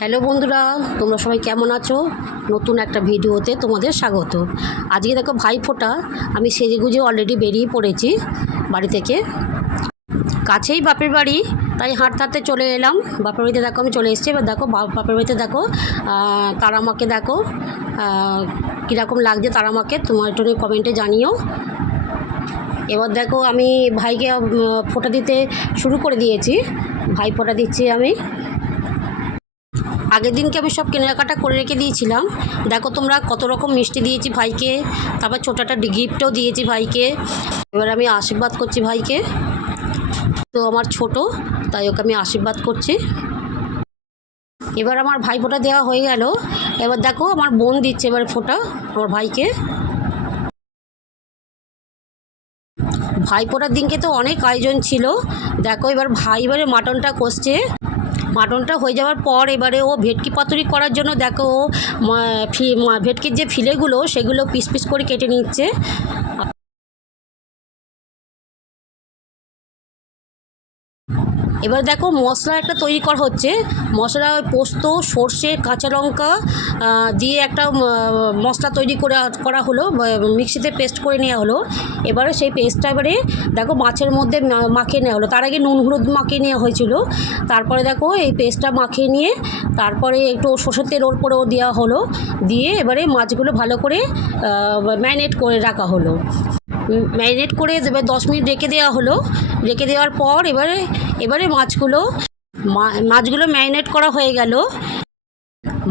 Hello বন্ধুরা, তোমরা সবাই কেমন আছো? নতুন একটা ভিডিওতে তোমাদের স্বাগত। আজকে দেখো ভাইফোঁটা, আমি সেজেগুজে অলরেডি বেরিয়ে পড়েছি বাড়ি থেকে। কাছেই বাপের বাড়ি, তাই হাঁটতে হাঁটতে চলে এলাম বাপের বাড়িতে। দেখো আমি চলে এসেছি। এবার দেখো বাপের বাড়িতে দেখো তারা মাকে দেখো কীরকম লাগছে তারা মাকে, তোমার একটু কমেন্টে জানিও। এবার দেখো আমি ভাইকে ফোঁটা দিতে শুরু করে দিয়েছি, ভাই ফোঁটা দিচ্ছি আমি। আগের দিনকে আমি সব কেনাকাটা করে রেখে দিয়েছিলাম। দেখো তোমরা কত রকম মিষ্টি দিয়েছি ভাইকে, তারপর ছোটো একটা গিফটও দিয়েছি ভাইকে। এবার আমি আশীর্বাদ করছি ভাইকে, তো আমার ছোট, তাই ওকে আমি আশীর্বাদ করছি। এবার আমার ভাই ফোঁটা দেওয়া হয়ে গেল। এবার দেখো আমার বোন দিচ্ছে এবার ফোঁটা আমার ভাইকে। ভাই ফোঁটার দিনকে তো অনেক আয়োজন ছিল। দেখো এবার ভাই এবারে মাটনটা কষছে। মাটনটা হয়ে যাওয়ার পর এবারে ও ভেটকি পাতুরি করার জন্য দেখো ও ভেটকির যে ফিলেগুলো সেগুলো পিস পিস করে কেটে নিচ্ছে। এবার দেখো মশলা একটা তৈরি করা হচ্ছে। মশলা পোস্ত, সর্ষে, কাঁচা লঙ্কা দিয়ে একটা মশলা তৈরি করা হলো, মিক্সিতে পেস্ট করে নেওয়া হলো। এবারে সেই পেস্টটা এবারে দেখো মাছের মধ্যে মাখিয়ে নেওয়া হলো। তার আগে নুন হলুদ মাখিয়ে নেওয়া হয়েছিল, তারপরে দেখো এই পেস্টটা মাখিয়ে নিয়ে তারপরে একটু সর্ষের তেল ওর পরেও দেওয়া হলো, দিয়ে এবারে মাছগুলো ভালো করে ম্যারিনেট করে রাখা হলো। ম্যারিনেট করে এবার 10 মিনিট রেখে দেওয়া হলো। রেখে দেওয়ার পর এবারে মাছগুলো ম্যারিনেট করা হয়ে গেল।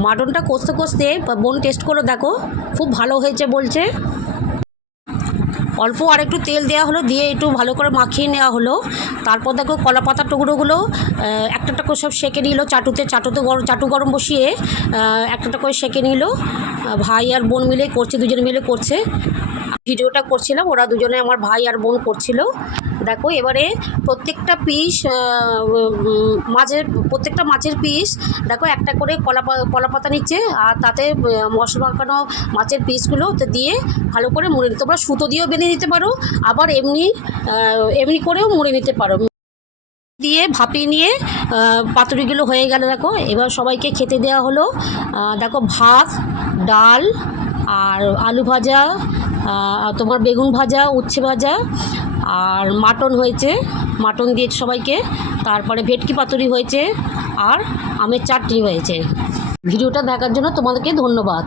মাটনটা কষতে কষতে বোন টেস্ট করে দেখো খুব ভালো হয়েছে বলছে। অল্প আর একটু তেল দেওয়া হলো, দিয়ে একটু ভালো করে মাখিয়ে নেওয়া হলো। তারপর দেখো কলা পাতার টুকরোগুলো একটা করে সব সেঁকে নিল চাটু গরম বসিয়ে একটা করে সেঁকে নিল। ভাই আর বোন মিলে করছে, দুজন মিলে করছে। ভিডিওটা করছিলাম, ওরা দুজনে আমার ভাই আর বোন করছিল। দেখো এবারে প্রত্যেকটা মাছের পিস দেখো একটা করে কলা পাতা নিচ্ছে, আর তাতে মশলা মাখানো মাছের পিসগুলো দিয়ে ভালো করে মুড়ে নিতে। তোমরা সুতো দিয়েও বেঁধে নিতে পারো, আবার এমনি করেও মুড়ে নিতে পারো। দিয়ে ভাপিয়ে নিয়ে পাতুরিগুলো হয়ে গেল। দেখো এবার সবাইকে খেতে দেওয়া হলো। দেখো ভাত, ডাল আর আলু ভাজা, তোমার বেগুন ভাজা, উচ্ছে ভাজা আর মাটন হয়েছে, মাটন দিয়েছে সবাইকে। তারপরে ভেটকি পাতুরি হয়েছে আর আমের চাটনি হয়েছে। ভিডিওটা দেখার জন্য তোমাদেরকে ধন্যবাদ।